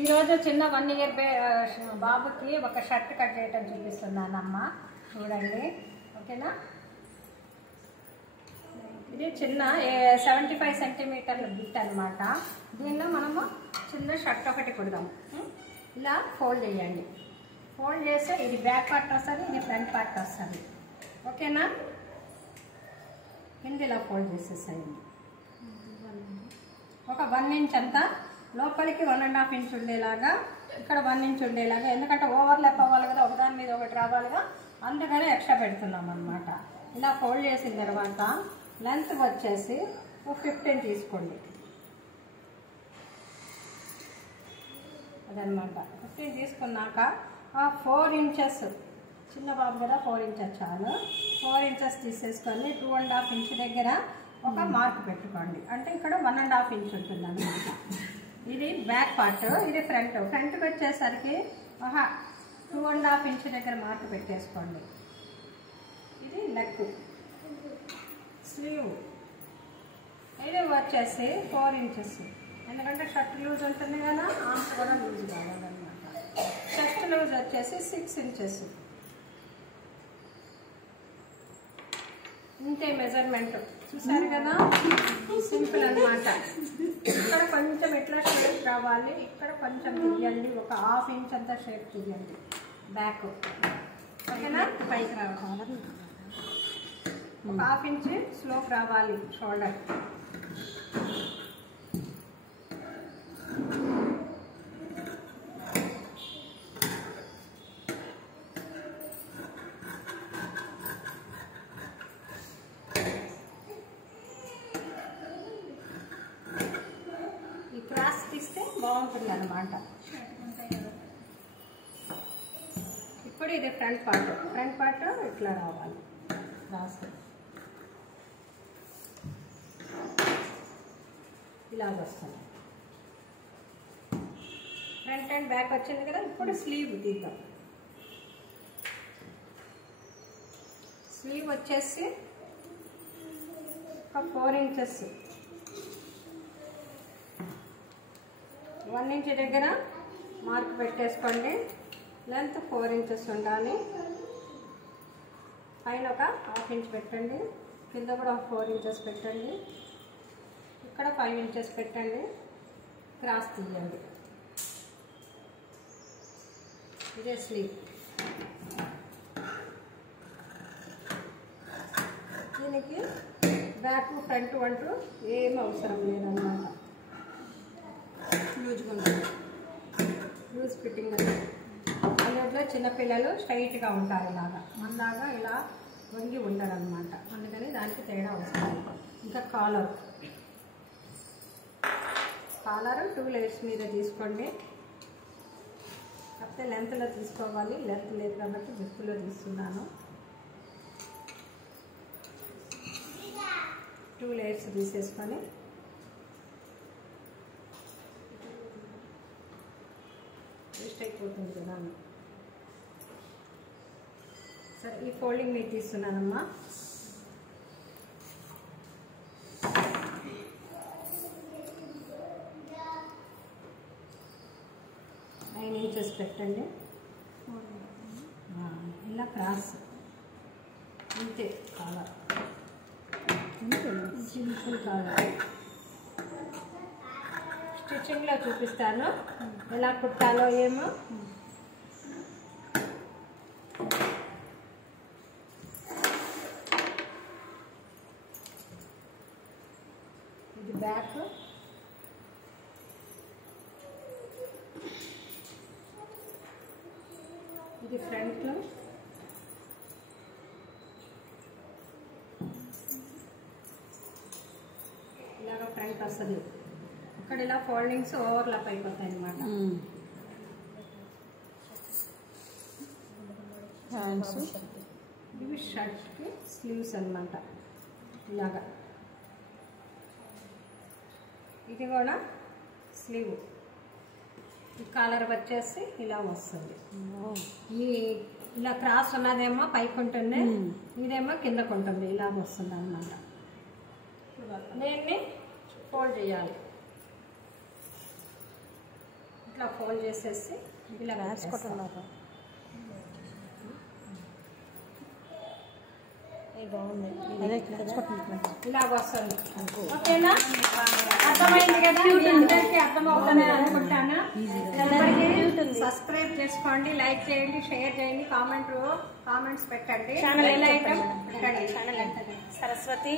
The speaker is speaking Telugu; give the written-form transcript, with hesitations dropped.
ఈరోజు చిన్న 1 ఇయర్ బాబుకి ఒక షర్ట్ కట్ చేయటం చూపిస్తున్నానమ్మ, చూడండి. ఓకేనా? ఇది చిన్న 75 సెంటీమీటర్ల బిట్ అనమాట. దీనిలో మనము చిన్న షర్ట్ ఒకటి కుడదాం. ఇలా ఫోల్డ్ చేయండి. ఫోల్డ్ చేస్తే ఇది బ్యాక్ పార్ట్ వస్తుంది, ఇది ఫ్రంట్ పార్ట్ వస్తుంది. ఓకేనా? కింద ఇలా ఫోల్డ్ చేసేసేయండి. ఒక 1 ఇంచ్ అంతా లోపలికి 1.5 ఇంచ్ ఉండేలాగా, ఇక్కడ 1 ఇంచ్ ఉండేలాగా, ఎందుకంటే ఓవర్లాప్ అవ్వాలి కదా, ఒకదాని మీద ఒకటి రావాలిగా, అందుకనే ఎక్స్ట్రా పెడుతున్నాం అనమాట. ఇలా ఫోల్డ్ చేసిన తర్వాత లెంత్ వచ్చేసి 15 తీసుకోండి. అదనమాట. 15 తీసుకున్నాక 4 ఇంచెస్, చిన్న బాబు కదా 4 ఇంచెస్ చాలు. 4 ఇంచెస్ తీసేసుకొని 2.5 ఇంచ్ దగ్గర ఒక మార్క్ పెట్టుకోండి. అంటే ఇక్కడ 1.5 ఇంచ్ ఉంటుంది అన్నమాట. ఇది బ్యాక్ పార్ట్, ఇది ఫ్రంట్కి వచ్చేసరికి 2.5 ఇంచ్ దగ్గర మార్క్ పెట్టేసుకోండి. ఇది నెక్, స్లీవ్ ఇది వచ్చేసి 4 ఇంచెస్. ఎందుకంటే షర్ట్ లూజ్ ఉంటుంది కదా, ఆర్మ్స్ కూడా లూజ్ కావాలన్నమాట. చెస్ట్ లూజ్ వచ్చేసి 6 ఇంచెస్. ఇంతే మెజర్మెంట్. చూసారు కదా, సింపుల్ అనమాట. ఇక్కడ కొంచెం ఇట్లా షేప్ రావాలి, ఇక్కడ కొంచెం తీయండి, ఒక 1/2 ఇంచ్ అంతా షేప్ తీయండి బ్యాక్. ఓకేనా? పైకి రావాలి, ఒక 1/2 ఇంచ్ స్లోప్ రావాలి షోల్డర్. క్రాస్ తీస్తే బాగుంటుంది అన్నమాట. ఇప్పుడు ఇది ఫ్రంట్ పార్ట్ ఇట్లా రావాలి, క్రాస్ ఇలాగ వస్తుంది. ఫ్రంట్ అండ్ బ్యాక్ వచ్చింది కదా. ఇప్పుడు స్లీవ్ తీద్దాం. స్లీవ్ వచ్చేసి ఒక 4 ఇంచెస్, 1 ఇంచ్ దగ్గర మార్క్ పెట్టేసుకోండి. లెంత్ 4 ఇంచెస్ ఉండాలి. పైన ఒక 1/2 ఇంచ్ పెట్టండి, కింద కూడా 4 ఇంచెస్ పెట్టండి, ఇక్కడ 5 ఇంచెస్ పెట్టండి. క్రాస్ తీయండి. ఇదే స్లీవ్. దీనికి బ్యాక్ ఫ్రంట్ అంటూ ఏం అవసరం లేదన్నమాట. లూజ్ ఫిట్టింగ్ అందులో చిన్నపిల్లలు స్ట్రైట్గా ఉంటారు, ఇలాగా మనలాగా ఇలా వంగి ఉండరు అనమాట. అందుకని దానికి తేడా వస్తుంది. ఇంకా కాలర్ 2 లేయర్స్ మీద తీసుకోండి. కాకపోతే లెంత్లో తీసుకోవాలి, లెంత్ లేదు కాబట్టి విప్పులో తీస్తున్నాను. 2 లేయర్స్ తీసేసుకొని వేస్ట్ అయిపోతుంది కదా. సరే, ఈ ఫోల్డింగ్ మీద తీస్తున్నానమ్మా. 9 ఇంచెస్ పెట్టండి. ఇలా క్రాస్ ఇంతే. Caller simple caller. స్టిచ్చింగ్లో చూపిస్తాను ఎలా కుట్టాలో ఏమో. ఇది బ్యాక్, ఇది ఫ్రంట్, ఇలాగ ఫ్రంట్ వస్తుంది. ఇక్కడ ఇలా ఫోల్డింగ్స్ ఓవర్లాప్ అయిపోతాయి అన్నమాట. ఇవి షర్ట్కి స్లీవ్స్ అన్నమాట. ఇలాగా ఇది కూడా స్లీవ్. ఈ కాలర్ వచ్చేసి ఇలా వస్తుంది. ఈ ఇలా క్రాస్ ఉన్నదేమో పైకి ఉంటుంది, ఇదేమో కిందకు ఉంటుంది. ఇలా వస్తుంది అన్నమాట. దీన్ని ఫోల్డ్ చేయాలి. ఇట్లా ఫోల్డ్ చేసేసి ఇలా వేసుకుంటున్నారు. ఇలాగ వస్తుంది. ఓకేనా? అర్థమైంది కదా? అందరికీ అర్థమవుతుందని అనుకుంటాను. సబ్స్క్రైబ్ చేసుకోండి, లైక్ చేయండి, షేర్ చేయండి, కామెంట్స్ పెట్టండి. సరస్వతి